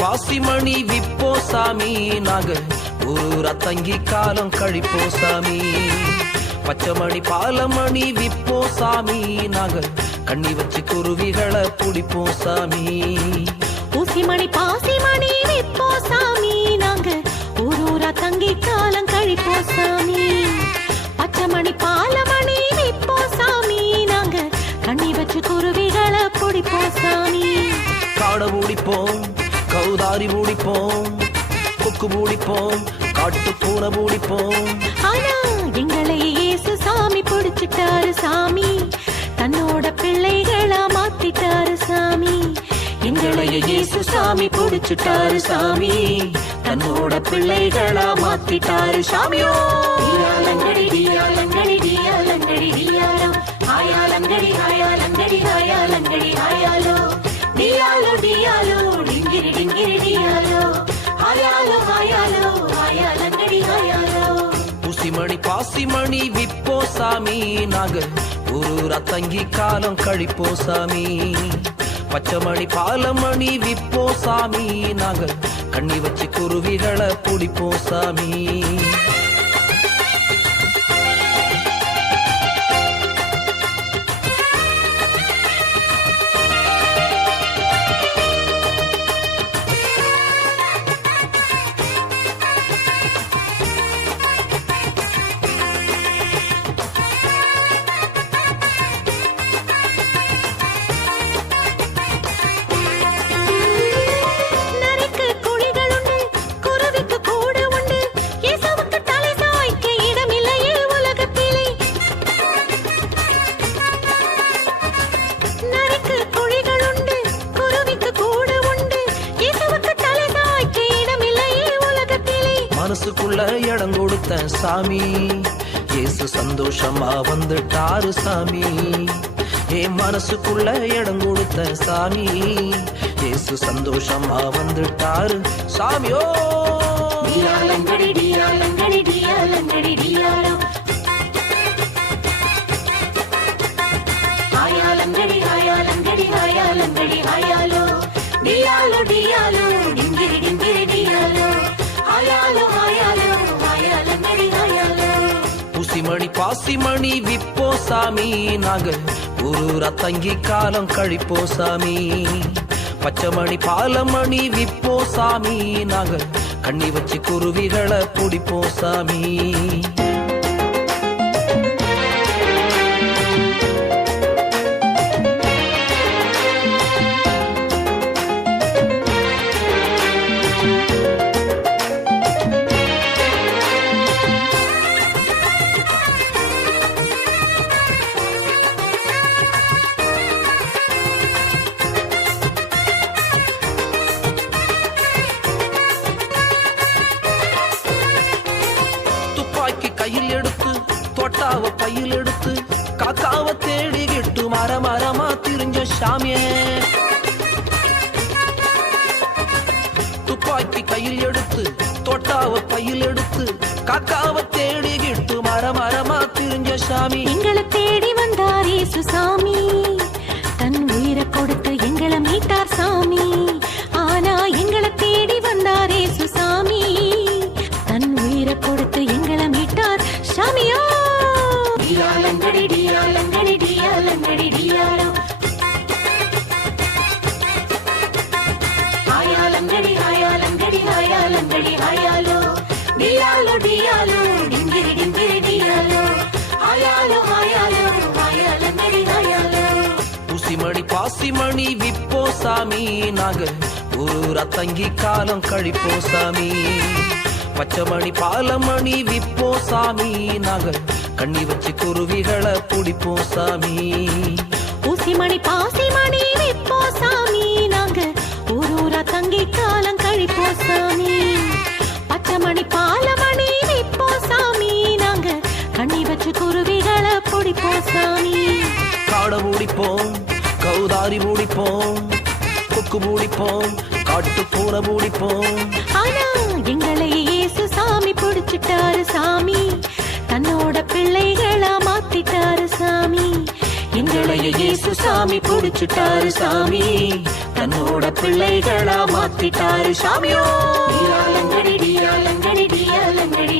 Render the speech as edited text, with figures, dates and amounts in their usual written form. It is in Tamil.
பாசிமணி விப்போ சாமி, நாங்க ஊரூரா தங்கி காலம் கழிப்போ சாமி. பச்சைமணி பாலமணி விப்போ சாமி, நாங்க கண்ணி வச்சு குருவிகளை பிடிப்போம் சாமி. ஊசிமணி பாசிமணி விப்போ சாமி, நாங்க ஊரூரா தங்கி காலம் கழிப்போ சாமி. பச்சைமணி பாலமணி விப்போ சாமி, நாங்க கண்ணி வச்சு குருவிகளை பிடிப்போ சாமி. காடை பூடிப்போம், கௌதாரி பூடிப்போம், கொக்கு பூடிப்போம், காட்டு பூனை பூடிப்போம். ஆனா எங்களை இயேசு சாமி பிடிச்சிட்டாரு சாமி, தன்னோட பிள்ளைகளா மாத்திட்டாரு சாமி. எங்களை இயேசு சாமி பிடிச்சிட்டாரு சாமி, தன்னோட பிள்ளைகளா மாத்திட்டாரு சாமியோ. டியாலங்கடி டியாலங்கடி டியாலங்கடி டியாலோ, ஹாயாலங்கடி ஹாயாலங்கடி ஹாயாலங்கடி ஹாயாலோ. டியாலோ டியாலோ டிங்கிரி டிங்கிரி டியாலோ, ஹாயாலோ ஹாயாலோ ஹாயாலங்கடி ஹாயாலோ. ஊசிமணி பாசிமணி விப்போ சாமி, நாங்க ஊரூரா தங்கி காலம் கழிப்போ சாமி. பச்சைமணி பாலமணி விப்போ சாமி, நாங்க கண்ணி வச்சு குருவிகளை பிடிப்போ சாமி. மனசுக்குள்ள இடம் கொடுத்த சாமி, இயேசு சந்தோஷமா வந்துட்டாரு சாமி. என் மனசுக்குள்ள இடம் கொடுத்த சாமி, இயேசு சந்தோஷமா வந்துட்டாரு சாமியோ. டியாலங்கடி டியாலங்கடி டியாலங்கடி டியாலோ, ஹாயாலங்கடி ஹாயாலங்கடி ஹாயாலங்கடி ஹாயாலோ. டியாலோ டியாலோ டிங்கிரி டிங்கிரி டியாலோ, ஹாயாலோ ஹாயாலோ ஹாயாலங்கடி ஹாயாலோ. ஊசிமணி பாசிமணி விப்போ சாமி, நாங்க ஊரூரா தங்கி காலம் கழிப்போ சாமி. பச்சைமணி பாலமணி விப்போ சாமி, நாங்க கண்ணி வச்சு குருவிகளை பிடிப்போ சாமி. கையில் எடுத்து தொட்டாவ பையில் எடுத்து காக்காவ தேடிக்கிட்டு மரமா திரிஞ்ச சாமியே. துப்பாக்கி கையில் எடுத்து தொட்டாவ பையில் எடுத்து காக்காவ தேடிக்கிட்டு மரமா திரிஞ்ச சாமி. எங்களை தேடி வந்தார் இயேசு சாமி, தன் உயிரை கொடுத்து எங்களை மீட்டார் சாமி. ஆனா எங்களை தேடி வந்தார் இயேசு சாமி, தன் உயிரை கொடுத்து எங்களை மீட்டார் சாமியோ. டியாலங்கடி டியாலங்கடி டியாலங்கடி டியாலோ, ஹாயாலங்கடி ஹாயாலங்கடி ஹாயாலங்கடி ஹாயாலோ. டியாலோ டியாலோ டிங்கிரி டிங்கிரி டியாலோ, ஹாயாலோ ஹாயாலோ ஹாயாலங்கடி ஹாயாலோ. ஊசிமணி பாசிமணி விப்போ சாமி, நாங்க ஊரூரா தங்கி காலம் கழிப்போ சாமி. பச்சைமணி பாலமணி விப்போ சாமி, நாங்க கண்ணி வச்சு குருவிகளை பிடிப்போ சாமி. ஊசிமணி பாசிமணி விப்போ சாமி, நாங்க ஊரூரா தங்கி காலம் கழிப்போ சாமி. பச்சைமணி பாலமணி விப்போ சாமி, நாங்க கண்ணி வச்சு குருவிகளை பிடிப்போ சாமி. காடை பூடிப்போம், கௌதாரி பூடிப்போம், கொக்கு பூடிப்போம், காட்டு பூனை பூடிப்போம். ஆனா எங்களை இயேசு சாமி பிடிச்சிட்டாரு சாமி, தன்னோட பிள்ளைகளா மாத்திட்டாரு சாமி. எங்களை இயேசு சாமி பிடிச்சிட்டாரு சாமி, தன்னோட பிள்ளைகளா மாத்திட்டாரு சாமியோ. டியாலங்கடி டியாலங்கடி டியாலங்கடி